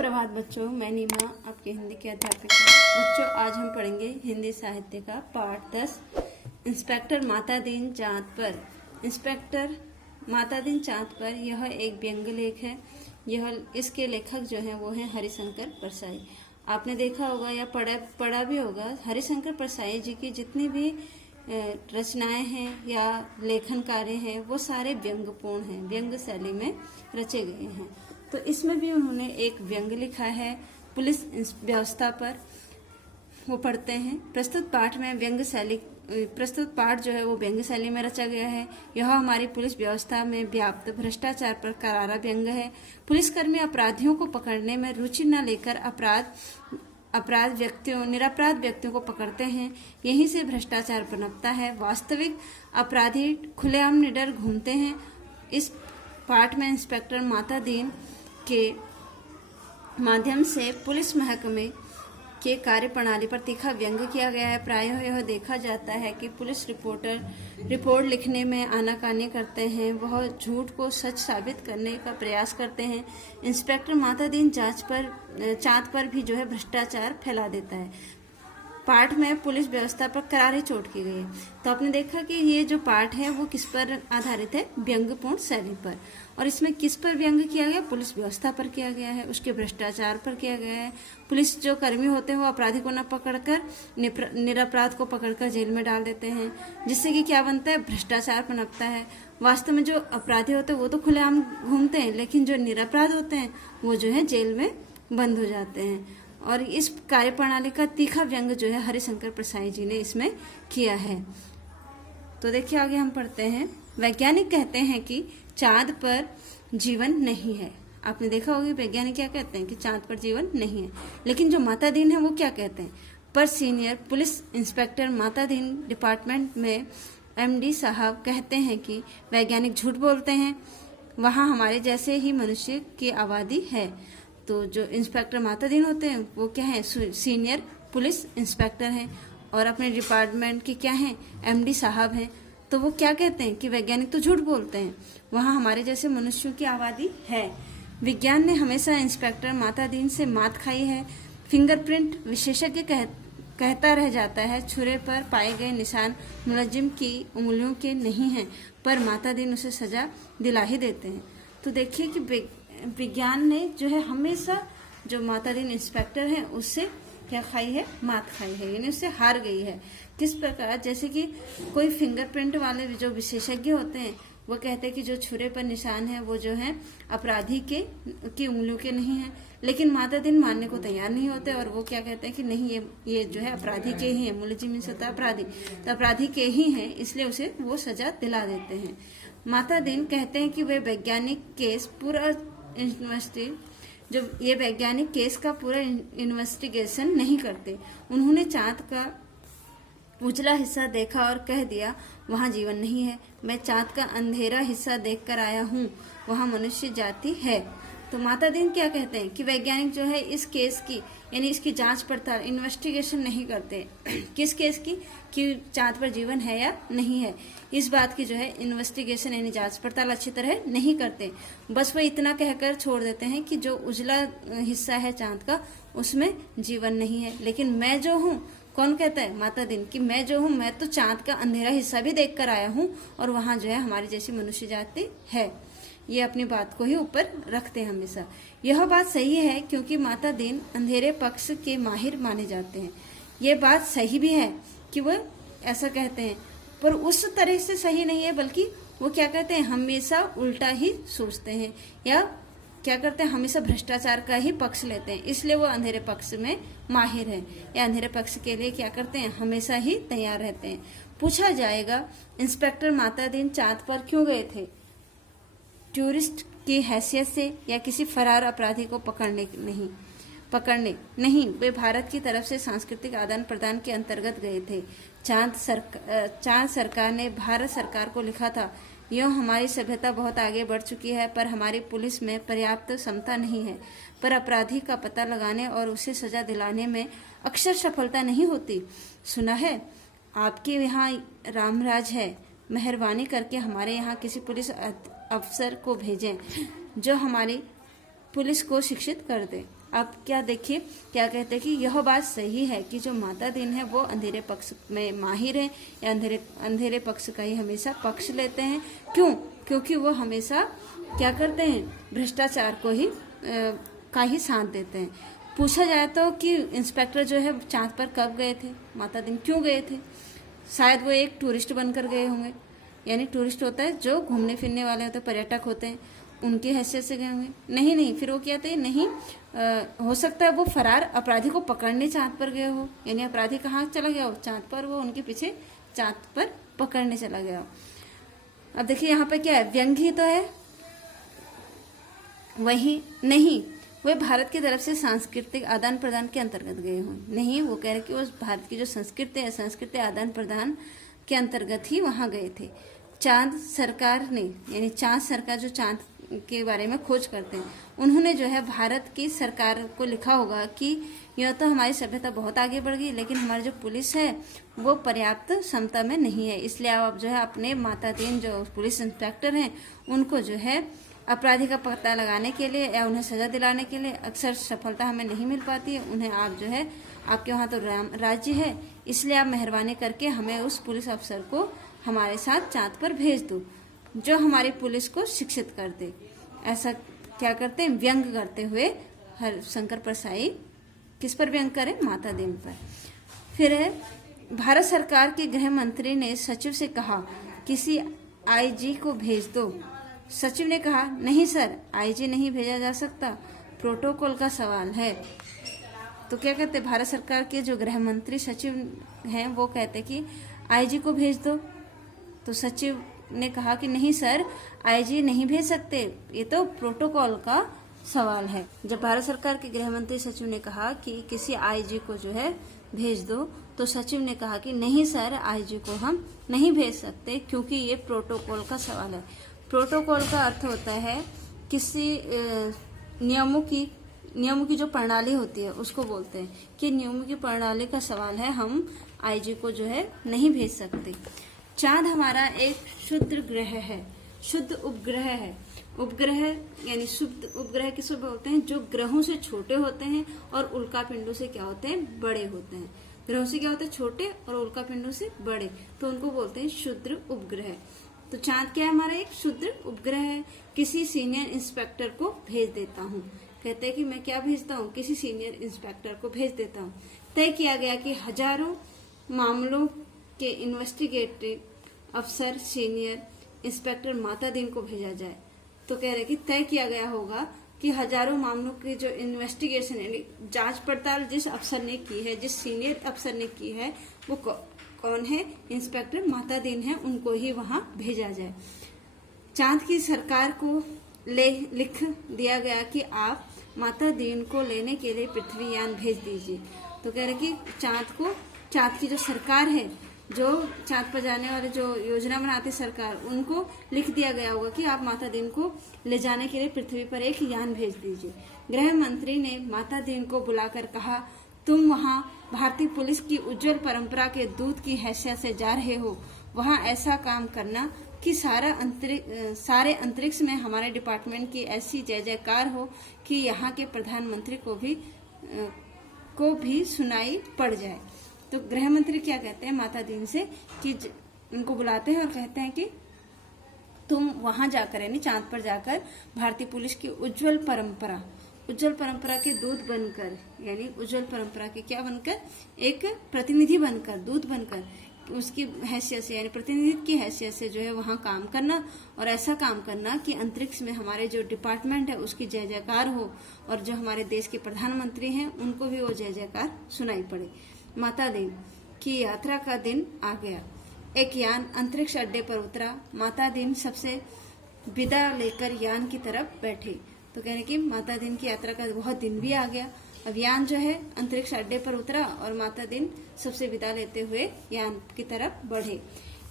सुप्रभात बच्चों, मैं नीमा आपकी हिंदी की अध्यापिका हूँ। बच्चों, आज हम पढ़ेंगे हिंदी साहित्य का पाठ 10 इंस्पेक्टर मातादीन चाँद पर। इंस्पेक्टर मातादीन चाँद पर यह एक व्यंग लेख है। इसके लेखक जो हैं वो हैं हरिशंकर परसाई। आपने देखा होगा या पढ़ा भी होगा, हरिशंकर परसाई जी की जितनी भी रचनाएं हैं या लेखन कार्य हैं वो सारे व्यंग्यपूर्ण हैं, व्यंग्य शैली में रचे गए हैं। तो इसमें भी उन्होंने एक व्यंग्य लिखा है पुलिस व्यवस्था पर, वो पढ़ते हैं। प्रस्तुत पाठ जो है वो व्यंग्य शैली में रचा गया है। यह हमारी पुलिस व्यवस्था में व्याप्त भ्रष्टाचार पर करारा व्यंग्य है। पुलिसकर्मी अपराधियों को पकड़ने में रुचि न लेकर निरपराध व्यक्तियों को पकड़ते हैं। यहीं से भ्रष्टाचार पनपता है। वास्तविक अपराधी खुलेआम निडर घूमते हैं। इस पाठ में इंस्पेक्टर मातादीन के माध्यम से पुलिस महकमे के कार्य प्रणाली पर तीखा व्यंग्य किया गया है। प्रायः यह देखा जाता है कि पुलिस रिपोर्टर रिपोर्ट लिखने में आनाकानी करते हैं, वह झूठ को सच साबित करने का प्रयास करते हैं। इंस्पेक्टर मातादीन चाँद पर भी जो है भ्रष्टाचार फैला देता है। पाठ में पुलिस व्यवस्था पर करारी चोट की गई है। तो आपने देखा कि ये जो पाठ है वो किस पर आधारित है, व्यंग्यपूर्ण शैली पर। और इसमें किस पर व्यंग्य किया गया, पुलिस व्यवस्था पर किया गया है, उसके भ्रष्टाचार पर किया गया है। पुलिस जो कर्मी होते हैं वो अपराधी को न पकड़कर निरपराध को पकड़कर जेल में डाल देते हैं, जिससे कि क्या बनता है, भ्रष्टाचार पनपता है। वास्तव में जो अपराधी होते हैं वो तो खुलेआम घूमते हैं, लेकिन जो निरपराध होते हैं वो जो है जेल में बंद हो जाते हैं। और इस कार्यप्रणाली का तीखा व्यंग्य जो है हरिशंकर परसाई जी ने इसमें किया है। तो देखिए आगे हम पढ़ते हैं। वैज्ञानिक कहते हैं कि चाँद पर जीवन नहीं है। आपने देखा होगा वैज्ञानिक क्या कहते हैं कि चाँद पर जीवन नहीं है, लेकिन जो मातादीन है वो क्या कहते हैं। पर senior police inspector Matadin department में MD साहब कहते हैं कि वैज्ञानिक झूठ बोलते हैं, वहाँ हमारे जैसे ही मनुष्य की आबादी है। तो जो इंस्पेक्टर मातादीन होते हैं वो क्या है, सीनियर पुलिस इंस्पेक्टर हैं और अपने डिपार्टमेंट के क्या हैं, MD साहब हैं। तो वो क्या कहते हैं कि वैज्ञानिक तो झूठ बोलते हैं, वहाँ हमारे जैसे मनुष्यों की आबादी है। विज्ञान ने हमेशा इंस्पेक्टर मातादीन से मात खाई है। फिंगरप्रिंट विशेषज्ञ कहता रह जाता है, छुरे पर पाए गए निशान मुलजिम की उंगलियों के नहीं हैं, पर मातादीन उसे सजा दिला ही देते हैं। तो देखिए कि विज्ञान ने जो है हमेशा जो मातादीन इंस्पेक्टर हैं उससे क्या खाई है, मात खाई है, यानी उससे हार गई है। किस प्रकार, जैसे कि कोई फिंगरप्रिंट वाले जो विशेषज्ञ होते हैं वो कहते हैं कि जो छुरे पर निशान है वो जो है अपराधी की उंगलियों के नहीं है, लेकिन मातादीन मानने को तैयार नहीं होते और वो क्या कहते हैं कि नहीं, ये जो है अपराधी के ही है। मुलजिम मीन्स होता है अपराधी, तो अपराधी के ही है, इसलिए उसे वो सजा दिला देते हैं। मातादीन कहते हैं कि वे वैज्ञानिक केस का पूरा इन्वेस्टिगेशन नहीं करते। उन्होंने चाँद का उजला हिस्सा देखा और कह दिया वहाँ जीवन नहीं है। मैं चाँद का अंधेरा हिस्सा देखकर आया हूँ, वहाँ मनुष्य जाति है। तो मातादीन क्या कहते हैं कि वैज्ञानिक जो है इस केस की यानी इसकी जांच पड़ताल इन्वेस्टिगेशन नहीं करते। किस केस की, कि चाँद पर जीवन है या नहीं है, इस बात की जो है इन्वेस्टिगेशन यानी जांच पड़ताल अच्छी तरह नहीं करते। बस वो इतना कहकर छोड़ देते हैं कि जो उजला हिस्सा है चाँद का उसमें जीवन नहीं है। लेकिन मैं जो हूँ, कौन कहता है, मातादीन, कि मैं जो हूँ, मैं तो चाँद का अंधेरा हिस्सा भी देख कर आया हूँ और वहाँ जो है हमारी जैसी मनुष्य जाति है। ये अपनी बात को ही ऊपर रखते हैं हमेशा। यह बात सही है क्योंकि मातादीन अंधेरे पक्ष के माहिर माने जाते हैं। ये बात सही भी है कि वो ऐसा कहते हैं, पर उस तरह से सही नहीं है, बल्कि वो क्या कहते हैं, हमेशा उल्टा ही सोचते हैं या क्या करते हैं, हमेशा भ्रष्टाचार का ही पक्ष लेते हैं। इसलिए वो अंधेरे पक्ष में माहिर हैं या अंधेरे पक्ष के लिए क्या करते हैं, हमेशा ही तैयार रहते हैं। पूछा जाएगा इंस्पेक्टर मातादीन चाँद पर क्यों गए थे, टूरिस्ट की हैसियत से या किसी फरार अपराधी को पकड़ने नहीं, वे भारत की तरफ से सांस्कृतिक आदान प्रदान के अंतर्गत गए थे। चाँद सरकार ने भारत सरकार को लिखा था, यूँ हमारी सभ्यता बहुत आगे बढ़ चुकी है, पर हमारी पुलिस में पर्याप्त क्षमता नहीं है, पर अपराधी का पता लगाने और उसे सजा दिलाने में अक्सर सफलता नहीं होती। सुना है आपके यहाँ रामराज है, मेहरबानी करके हमारे यहाँ किसी पुलिस अफसर को भेजें जो हमारी पुलिस को शिक्षित कर दे। अब क्या देखिए क्या कहते हैं कि यह बात सही है कि जो माता दीन है वो अंधेरे पक्ष में माहिर है या अंधेरे पक्ष का ही हमेशा पक्ष लेते हैं। क्यों? क्योंकि वो हमेशा क्या करते हैं, भ्रष्टाचार को ही का ही साथ देते हैं। पूछा जाए तो कि इंस्पेक्टर जो है चांद पर कब गए थे, माता दिन क्यों गए थे? शायद वो एक टूरिस्ट बनकर गए होंगे, यानी टूरिस्ट होता है जो घूमने फिरने वाले होते हैं, पर्यटक होते हैं, उनकी हैसियत से गए होंगे। नहीं, फिर वो क्या थे, नहीं हो सकता है वो फरार अपराधी को पकड़ने चांद पर गए हो, यानी अपराधी कहाँ चला गया हो, चांद पर, वो उनके पीछे चांद पर पकड़ने चला गया हो। अब देखिए यहाँ पे क्या है, व्यंग ही तो है, वही नहीं, वे भारत की तरफ से सांस्कृतिक आदान प्रदान के अंतर्गत गए हों। नहीं, वो कह रहे कि वो भारत की जो संस्कृति है, सांस्कृतिक आदान प्रदान के अंतर्गत ही वहां गए थे। चांद सरकार ने, यानी चांद सरकार जो चांद के बारे में खोज करते हैं, उन्होंने जो है भारत की सरकार को लिखा होगा कि यह तो हमारी सभ्यता बहुत आगे बढ़ गई, लेकिन हमारी जो पुलिस है वो पर्याप्त क्षमता में नहीं है, इसलिए आप जो है अपने मातादीन जो पुलिस इंस्पेक्टर हैं उनको जो है अपराधी का पता लगाने के लिए या उन्हें सजा दिलाने के लिए अक्सर सफलता हमें नहीं मिल पाती है। उन्हें आप जो है, आपके वहाँ तो राज्य है, इसलिए आप मेहरबानी करके हमें उस पुलिस अफसर को हमारे साथ चांद पर भेज दो जो हमारी पुलिस को शिक्षित कर दे। ऐसा क्या करते हैं, व्यंग करते हुए हरिशंकर परसाई किस पर व्यंग करें, माता दीन पर। फिर है, भारत सरकार के गृह मंत्री ने सचिव से कहा किसी आईजी को भेज दो। सचिव ने कहा नहीं सर, आईजी नहीं भेजा जा सकता, प्रोटोकॉल का सवाल है। तो क्या कहते हैं, भारत सरकार के जो गृह मंत्री सचिव हैं वो कहते कि आईजी को भेज दो। तो सचिव ने कहा कि नहीं सर, आईजी नहीं भेज सकते, ये तो प्रोटोकॉल का सवाल है। जब भारत सरकार के गृह मंत्री सचिव ने कहा कि किसी आईजी को जो है भेज दो, तो सचिव ने कहा कि नहीं सर, आईजी को हम नहीं भेज सकते क्योंकि ये प्रोटोकॉल का सवाल है। प्रोटोकॉल का अर्थ होता है किसी नियमों की जो प्रणाली होती है उसको बोलते हैं कि नियमों की प्रणाली का सवाल है, हम आईजी को जो है नहीं भेज सकते। चांद हमारा एक शुद्ध ग्रह है, शुद्ध उपग्रह है। उपग्रह यानी शुद्ध उपग्रह किसको बोलते हैं, जो ग्रहों से छोटे होते हैं और उल्का पिंडों से क्या होते हैं, बड़े होते हैं। ग्रहों से क्या होते हैं, छोटे, और उल्का पिंडों से बड़े, तो उनको बोलते हैं शुद्ध उपग्रह। तो चांद क्या है, हमारा एक शुद्ध उपग्रह है। किसी सीनियर इंस्पेक्टर को भेज देता हूँ, कहते हैं कि मैं क्या भेजता हूँ, किसी सीनियर इंस्पेक्टर को भेज देता हूँ। तय किया गया कि हजारों मामलों के इन्वेस्टिगेटिव अफसर सीनियर इंस्पेक्टर माता दीन को भेजा जाए। तो कह रहे कि तय किया गया होगा कि हजारों मामलों की जो इन्वेस्टिगेशन यानी जांच पड़ताल जिस अफसर ने की है, जिस सीनियर अफसर ने की है, वो कौन है, इंस्पेक्टर माता दीन है, उनको ही वहां भेजा जाए। चांद की सरकार को लिख दिया गया कि आप माता दीन को लेने के लिए पृथ्वी यान भेज दीजिए। तो कह रहे कि चांद की जो सरकार है, जो चांद पर जाने वाले जो योजना बनाती सरकार, उनको लिख दिया गया होगा कि आप माता दीन को ले जाने के लिए पृथ्वी पर एक यान भेज दीजिए। गृह मंत्री ने माता दीन को बुलाकर कहा, तुम वहां भारतीय पुलिस की उज्जवल परंपरा के दूत की हैसियत से जा रहे हो, वहां ऐसा काम करना कि सारे अंतरिक्ष में हमारे डिपार्टमेंट की ऐसी जय जयकार हो कि यहाँ के प्रधानमंत्री को भी सुनाई पड़ जाए। तो गृह मंत्री क्या कहते हैं माता दीन से कि उनको बुलाते हैं और कहते हैं कि तुम वहां जाकर यानी चांद पर जाकर भारतीय पुलिस की उज्जवल परंपरा के दूत बनकर, यानी उज्जवल परंपरा के क्या बनकर, एक प्रतिनिधि बनकर, दूत बनकर, उसकी हैसियत से यानी प्रतिनिधित्व की हैसियत से जो है वहां काम करना, और ऐसा काम करना कि अंतरिक्ष में हमारे जो डिपार्टमेंट है उसकी जय जयकार हो, और जो हमारे देश के प्रधानमंत्री हैं उनको भी वो जय जयकार सुनाई पड़े। माता दीन की यात्रा का दिन आ गया। एक यान अंतरिक्ष अड्डे पर उतरा। माता दीन सबसे विदा लेकर यान की तरफ बैठे। तो कह रहे कि माता दीन की यात्रा का बहुत दिन भी आ गया। अब यान जो है अंतरिक्ष अड्डे पर उतरा और माता दीन सबसे विदा लेते हुए यान की तरफ बढ़े।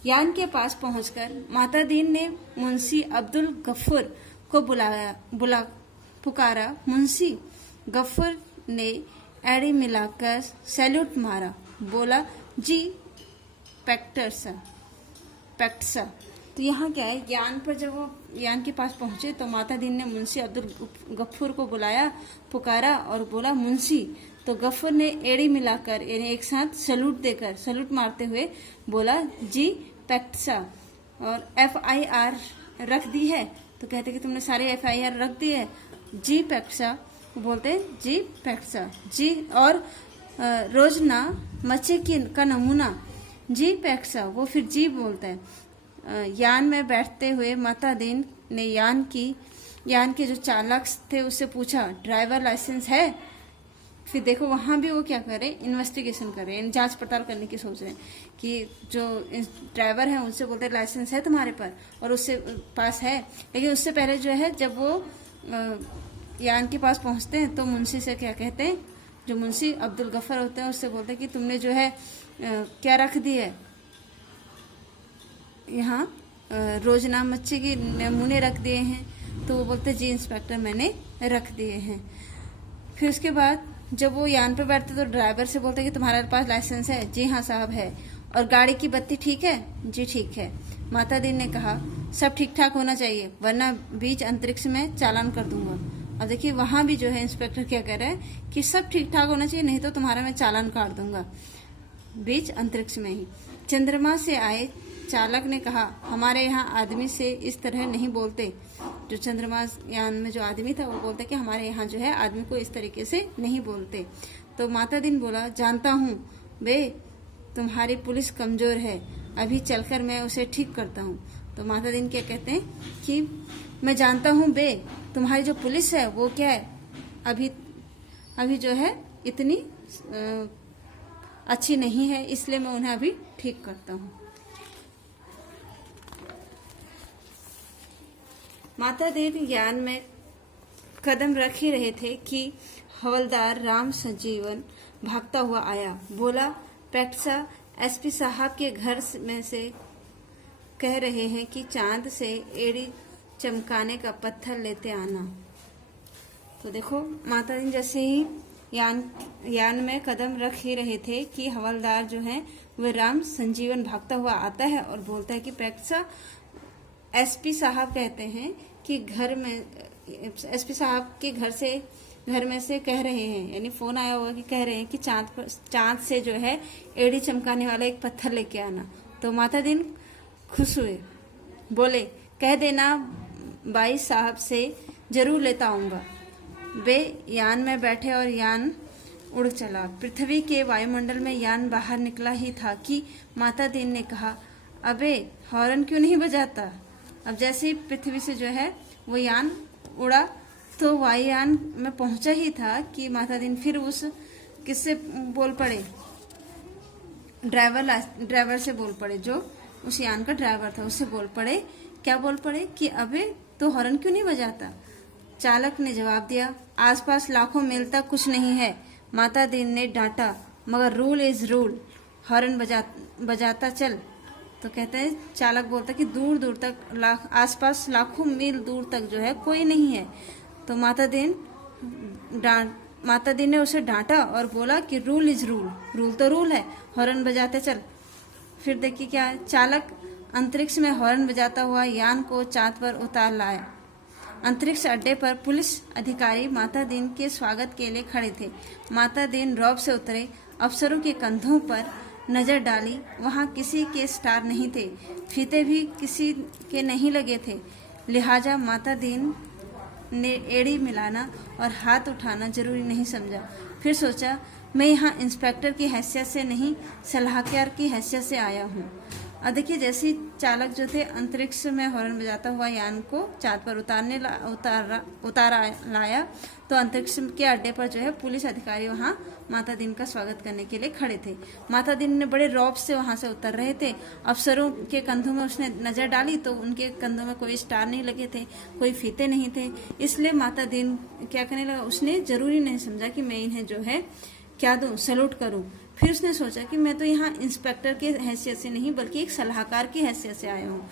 यान के पास पहुंचकर माता दीन ने मुंशी अब्दुल गफूर को पुकारा। मुंशी गफूर ने एड़ी मिलाकर सैल्यूट मारा, बोला जी पैक्टसा। तो यहाँ क्या है, यान पर जब वो यान के पास पहुंचे तो माता दीन ने मुंशी अब्दुल गफ्फूर को बुलाया, पुकारा और बोला मुंशी। तो गफ्फूर ने एड़ी मिलाकर यानी एक साथ सैल्यूट मारते हुए बोला जी पैक्सा, और FIR रख दी है। तो कहते कि तुमने सारे FIR रख दी है। जी पैक्सा बोलते हैं, जी पैक्सा जी। और रोजना मच्छी का नमूना जी पैक्सा, वो फिर जी बोलता है। यान में बैठते हुए माता दीन ने यान के जो चालक थे उससे पूछा ड्राइवर लाइसेंस है। फिर देखो वहां भी वो क्या कर रहे हैं, इन्वेस्टिगेशन कर रहे हैं, जांच पड़ताल करने की सोच रहे हैं कि जो ड्राइवर है उनसे बोलते हैं लाइसेंस है तुम्हारे पर, और उससे पास है। लेकिन उससे पहले जो है जब वो यान के पास पहुंचते हैं तो मुंशी से क्या कहते हैं, जो मुंशी अब्दुल गफ्फर होते हैं उससे बोलते हैं कि तुमने जो है क्या रख दी है यहाँ, रोजना मच्छी के नमूने रख दिए हैं। तो वो बोलते जी इंस्पेक्टर मैंने रख दिए हैं। फिर उसके बाद जब वो यान पर बैठते तो ड्राइवर से बोलते कि तुम्हारे पास लाइसेंस है? जी हाँ साहब है। और गाड़ी की बत्ती ठीक है? जी ठीक है। माता दीन ने कहा सब ठीक ठाक होना चाहिए वरना बीच अंतरिक्ष में चालान कर दूंगा। अब देखिए वहां भी जो है इंस्पेक्टर क्या कह रहा है कि सब ठीक ठाक होना चाहिए, नहीं तो तुम्हारा मैं चालान काट दूंगा बीच अंतरिक्ष में ही। चंद्रमा से आए चालक ने कहा हमारे यहाँ आदमी से इस तरह नहीं बोलते। जो चंद्रमा यान में जो आदमी था वो बोलता कि हमारे यहाँ जो है आदमी को इस तरीके से नहीं बोलते। तो माता दीन बोला जानता हूँ बे, तुम्हारी पुलिस कमजोर है, अभी चलकर मैं उसे ठीक करता हूँ। तो माता दीन क्या कहते हैं कि मैं जानता हूँ बे, तुम्हारी जो पुलिस है वो क्या है, अभी जो है इतनी अच्छी नहीं है, इसलिए मैं उन्हें अभी ठीक करता हूँ। माता दीन यान में कदम रख ही रहे थे कि हवलदार राम संजीवन भागता हुआ आया। बोला पैक्सा SP साहब के घर में से कह रहे हैं कि चांद से एड़ी चमकाने का पत्थर लेते आना। तो देखो माता दीन जैसे ही यान में कदम रख ही रहे थे कि हवलदार जो है वह राम संजीवन भागता हुआ आता है और बोलता है कि पैक्सा SP साहब कहते हैं कि SP साहब के घर में से कह रहे हैं, यानी फोन आया हुआ कि कह रहे हैं कि चांद से जो है एड़ी चमकाने वाला एक पत्थर लेके आना। तो माता दीन खुश हुए, बोले कह देना बाई साहब से जरूर लेता आऊंगा। वे यान में बैठे और यान उड़ चला। पृथ्वी के वायुमंडल में यान बाहर निकला ही था कि माता दीन ने कहा अबे हॉर्न क्यों नहीं बजाता। अब जैसे ही पृथ्वी से जो है वो यान उड़ा तो वायुयान में पहुंचा ही था कि माता दीन फिर उस किससे बोल पड़े, ड्राइवर से बोल पड़े, जो उस यान का ड्राइवर था उससे बोल पड़े। क्या बोल पड़े कि अबे तो हॉर्न क्यों नहीं बजाता। चालक ने जवाब दिया आसपास लाखों मील तक कुछ नहीं है। माता दीन ने डांटा मगर रूल इज रूल, हॉर्न बजाता चल। तो कहते हैं चालक बोलता कि दूर दूर तक आसपास लाखों मील दूर तक जो है कोई नहीं है। तो माता दीन ने उसे डांटा और बोला कि रूल इज रूल, रूल तो रूल है, हॉर्न बजाते चल। फिर देखिए क्या है, चालक अंतरिक्ष में हॉर्न बजाता हुआ यान को चांद पर उतार लाया। अंतरिक्ष अड्डे पर पुलिस अधिकारी माता दीन के स्वागत के लिए खड़े थे। माता दीन रौब से उतरे, अफसरों के कंधों पर नजर डाली, वहां किसी के स्टार नहीं थे, फीते भी किसी के नहीं लगे थे। लिहाजा माता दीन ने एड़ी मिलाना और हाथ उठाना जरूरी नहीं समझा। फिर सोचा मैं यहाँ इंस्पेक्टर की हैसियत से नहीं सलाहकार की हैसियत से आया हूँ। और देखिए जैसे चालक जो थे अंतरिक्ष में हॉर्न बजाता हुआ यान को चांद पर उतारा लाया, तो अंतरिक्ष के अड्डे पर जो है पुलिस अधिकारी वहाँ माता दीन का स्वागत करने के लिए खड़े थे। माता दीन ने बड़े रौब से वहाँ से उतर रहे थे। अफसरों के कंधों में उसने नजर डाली तो उनके कंधों में कोई स्टार नहीं लगे थे, कोई फीते नहीं थे। इसलिए माता दीन क्या करने लगा, उसने जरूरी नहीं समझा कि मैं इन्हें जो है क्या दूं, सैल्यूट करूं। फिर उसने सोचा कि मैं तो यहाँ इंस्पेक्टर की हैसियत से नहीं बल्कि एक सलाहकार की हैसियत से आया हूँ।